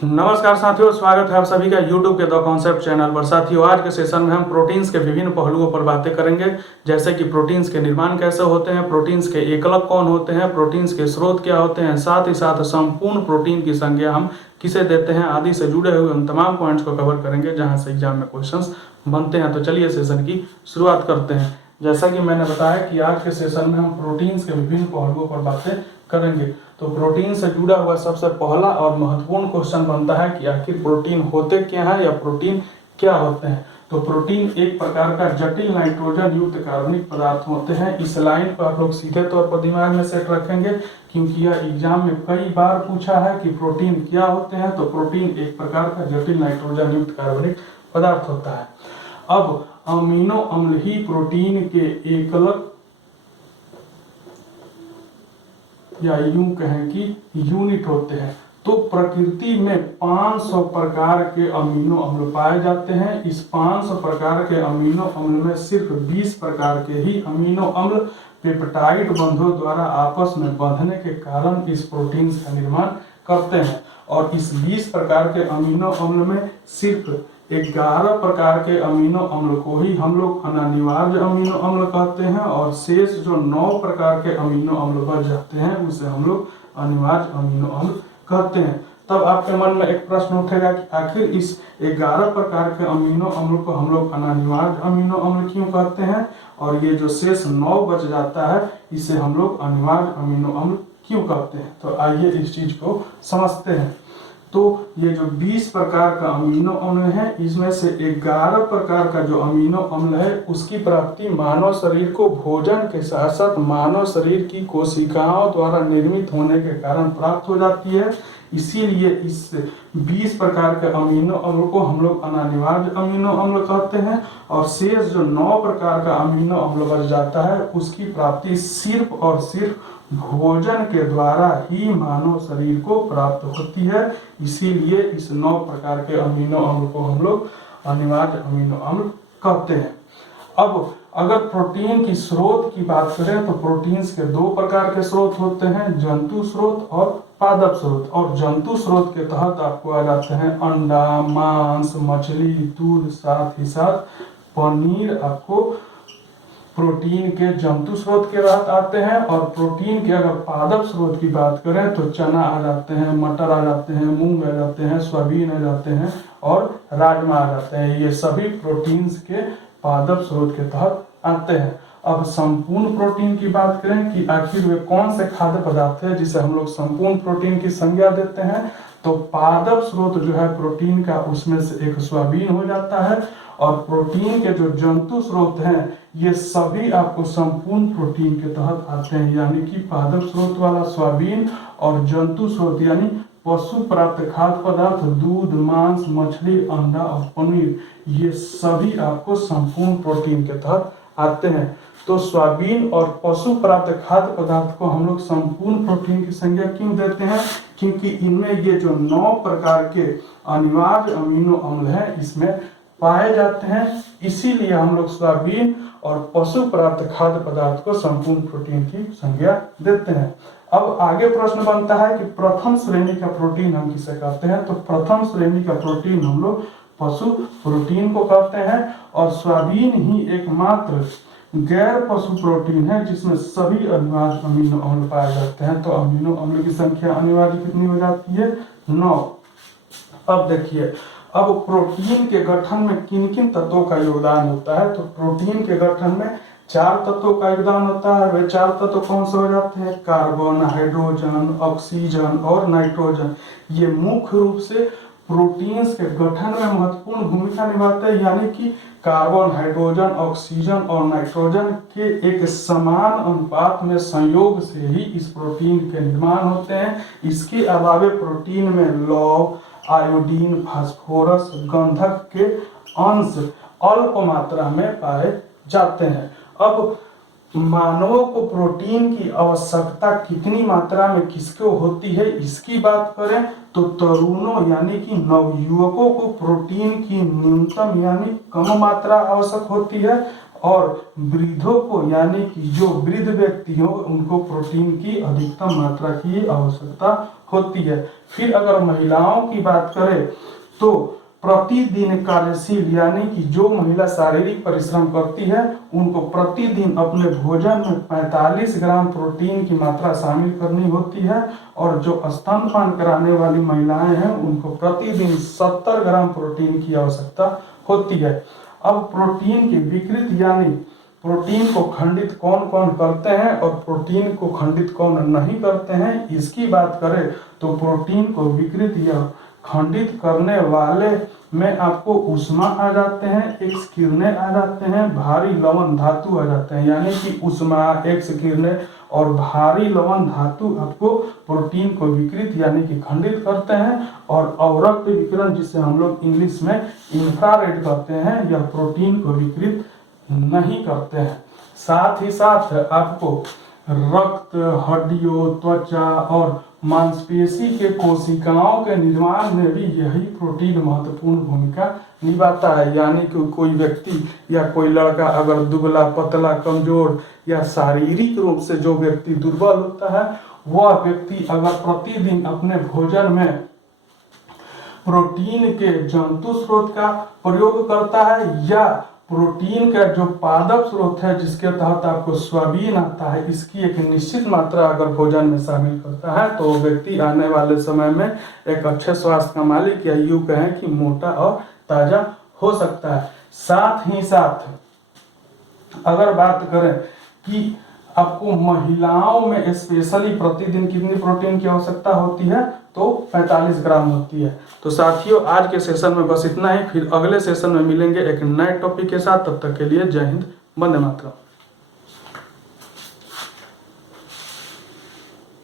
नमस्कार साथियों, स्वागत है आप सभी का YouTube के द कॉन्सेप्ट चैनल पर। साथियों, आज के सेशन में हम प्रोटीन्स के विभिन्न पहलुओं पर बातें करेंगे, जैसे कि प्रोटीन्स के निर्माण कैसे होते हैं, प्रोटीन्स के एकलक कौन होते हैं, प्रोटीन्स के स्रोत क्या होते हैं, साथ ही साथ संपूर्ण प्रोटीन की संज्ञा हम किसे देते हैं आदि से जुड़े हुए उन तमाम पॉइंट्स को कवर करेंगे जहां से एग्जाम में क्वेश्चंस बनते हैं। तो चलिए सेशन की शुरुआत करते हैं। जैसा कि मैंने बताया कि आज के सेशन में हम प्रोटीन्स के विभिन्न पहलुओं पर बातें करेंगे। तो प्रोटीन से जुड़ा हुआ सबसे पहला और महत्वपूर्ण क्वेश्चन बनता है कि आखिर प्रोटीन होते क्या है या प्रोटीन क्या होते हैं। तो प्रोटीन एक प्रकार का जटिल नाइट्रोजन युक्त कार्बनिक पदार्थ होते हैं। इस लाइन को आप लोग सीधे तौर पर दिमाग में सेट रखेंगे, क्योंकि यह एग्जाम में कई बार पूछा है कि प्रोटीन क्या होते हैं। तो प्रोटीन एक प्रकार का जटिल नाइट्रोजन युक्त कार्बनिक पदार्थ होता है। अब अमीनो अम्ल ही प्रोटीन के एकलक या यूं कहें कि यूनिट होते हैं। तो प्रकृति में 500 प्रकार के अमीनो अम्ल पाए जाते हैं। इस 500 प्रकार के अमीनो अम्ल में सिर्फ 20 प्रकार के ही अमीनो अम्ल पेप्टाइड बंधों द्वारा आपस में बंधने के कारण इस प्रोटीन का निर्माण करते हैं। और इस 20 प्रकार के अमीनो अम्ल में सिर्फ 11 प्रकार के अमीनो अम्ल को ही हम लोग अनिवार्य अमीनो अम्ल कहते हैं, और शेष जो 9 प्रकार के अमीनो अम्ल बच जाते हैं उसे हम लोग अनिवार्य अमीनो अम्ल कहते हैं। तब आपके मन में एक प्रश्न उठेगा कि आखिर इस 11 प्रकार के अमीनो अम्ल को हम लोग अनिवार्य अमीनो अम्ल क्यों कहते हैं, और ये जो शेष 9 बच जाता है इसे हम लोग अनिवार्य अमीनो अम्ल क्यों कहते हैं। तो आइए इस चीज को समझते हैं। तो ये जो 20 प्रकार का अमीनो अम्ल है, इसमें से 11 प्रकार का जो अमीनो अम्ल है उसकी प्राप्ति मानव शरीर को भोजन के साथ साथ मानव शरीर की कोशिकाओं द्वारा निर्मित होने के कारण प्राप्त हो जाती है। इसीलिए इस 20 प्रकार के अमीनो अम्ल को हम लोग अनिवार्य अमीनो अम्ल कहते हैं, और शेष जो 9 प्रकार का अमीनो अम्ल बच जाता है उसकी प्राप्ति सिर्फ और सिर्फ भोजन के द्वारा ही मानव शरीर को प्राप्त होती है। इसीलिए इस 9 प्रकार के अमीनो अम्ल को हम लोग अनिवार्य अमीनो अम्ल कहते हैं। अब अगर प्रोटीन की स्रोत की बात करें तो प्रोटीन्स के 2 प्रकार के स्रोत होते हैं, जंतु स्रोत और पादप स्रोत। और जंतु स्रोत के तहत आपको आ जाते हैं अंडा, मांस, मछली, दूध, साथ ही साथ पनीर आपको प्रोटीन के जंतु स्रोत के तहत आते हैं। और प्रोटीन के अगर पादप स्रोत की बात करें तो चना आ जाते हैं, मटर आ जाते हैं, मूंग आ जाते हैं, सोयाबीन आ जाते हैं और राजमा आ जाते हैं। ये सभी प्रोटीन्स के पादप स्रोत के तहत आते हैं। अब संपूर्ण प्रोटीन की बात करें कि आखिर वे कौन से खाद्य पदार्थ है जिसे हम लोग संपूर्ण प्रोटीन की संज्ञा देते हैं, तो पादप स्रोत जो है प्रोटीन का उसमें से एक सोयाबीन हो जाता है। और प्रोटीन के जो जंतु स्रोत हैं ये सभी आपको संपूर्ण प्रोटीन के तहत आते हैं, यानी कि पादप स्रोत वाला सोयाबीन और जंतु स्रोत यानी पशु प्राप्त खाद्य पदार्थ दूध, मांस, मछली, अंडा और पनीर, ये सभी आपको संपूर्ण प्रोटीन के तहत आते हैं। तो सोयाबीन और पशु प्राप्त खाद्य पदार्थ को हम लोग संपूर्ण प्रोटीन की संज्ञा क्यों देते हैं, क्योंकि इनमें ये जो 9 प्रकार के अनिवार्य अमीनो अम्ल हैं इसमें पाए जाते हैं। इसीलिए हम लोग सोयाबीन और पशु प्राप्त खाद्य पदार्थ को संपूर्ण प्रोटीन की संज्ञा देते हैं। अब आगे प्रश्न बनता है कि प्रथम श्रेणी का प्रोटीन हम किसे कहते हैं। तो प्रथम श्रेणी का प्रोटीन हम लोग पशु प्रोटीन को कहते हैं, और सोयाबीन ही एकमात्र गैर पशु प्रोटीन है जिसमें सभी अनिवार्य अमीनो अम्ल पाए जाते हैं। तो अमीनो अम्ल की संख्या अनिवार्य कितनी हो जाती है? 9। अब देखिए, अब प्रोटीन के गठन में किन किन तत्वों का योगदान होता है। तो प्रोटीन के गठन में 4 तत्वों का योगदान होता है। वे 4 तत्व कौन से हो जाते हैं? कार्बन, हाइड्रोजन, ऑक्सीजन और नाइट्रोजन। ये मुख्य रूप से प्रोटीन्स के गठन में महत्वपूर्ण भूमिका निभाते हैं, यानी कि कार्बन, हाइड्रोजन, ऑक्सीजन और नाइट्रोजन के एक समान अनुपात में संयोग से ही इस प्रोटीन के निर्माण होते हैं। इसके अलावा प्रोटीन में लौह, आयोडीन, फास्फोरस, गंधक के अंश अल्प मात्रा में पाए जाते हैं। अब मानवों को प्रोटीन की आवश्यकता कितनी मात्रा में किसको होती है इसकी बात करें तो तरुणों यानी कि नवयुवकों को प्रोटीन की न्यूनतम यानी कम मात्रा आवश्यक होती है, और वृद्धों को यानी कि जो वृद्ध व्यक्ति हो उनको प्रोटीन की अधिकतम मात्रा की आवश्यकता होती है। फिर अगर महिलाओं की बात करें तो प्रतिदिन कार्यशील यानी कि जो महिला शारीरिक परिश्रम करती है उनको प्रतिदिन अपने भोजन में 45 ग्राम प्रोटीन की मात्रा शामिल करनी होती है, और जो स्तनपान कराने वाली महिलाएं हैं उनको प्रतिदिन 70 ग्राम प्रोटीन की आवश्यकता होती है। अब प्रोटीन की विकृत यानी प्रोटीन को खंडित कौन कौन करते हैं और प्रोटीन को खंडित कौन नहीं करते हैं, इसकी बात करें तो प्रोटीन को विकृत या खंडित करने वाले में आपको ऊष्मा आ जाते हैं, एक्स किरणें आ जाते हैं, भारी लवण धातु आ जाते हैं। यानी कि ऊष्मा, एक्स किरणें और भारी लवण धातु आपको प्रोटीन को विकृत यानी कि खंडित करते हैं, और अवरक्त विकिरण जिसे हम लोग इंग्लिश में इंफ्रारेड कहते हैं, यह प्रोटीन को विकृत नहीं करते हैं। साथ ही साथ आपको रक्त, हड्डियों, त्वचा और मांसपेशी के कोशिकाओं के निर्माण में भी यही प्रोटीन महत्वपूर्ण भूमिका निभाता है। यानी कि कोई व्यक्ति या कोई लड़का अगर दुबला पतला कमजोर या शारीरिक रूप से जो व्यक्ति दुर्बल होता है, वह व्यक्ति अगर प्रतिदिन अपने भोजन में प्रोटीन के जंतु स्रोत का प्रयोग करता है या प्रोटीन का जो पादप स्रोत है जिसके तहत आपको सोयाबीन आता है, इसकी एक निश्चित मात्रा अगर भोजन में शामिल करता है तो व्यक्ति आने वाले समय में एक अच्छे स्वास्थ्य का मालिक या यूं कहें कि मोटा और ताजा हो सकता है। साथ ही साथ अगर बात करें कि आपको महिलाओं में स्पेशली प्रतिदिन कितनी प्रोटीन की आवश्यकता होती है, तो 45 ग्राम होती है। तो साथियों आज के सेशन में बस इतना ही, फिर अगले सेशन में मिलेंगे एक नए टॉपिक के साथ। तब तक के लिए जय हिंद, वंदे मातरम।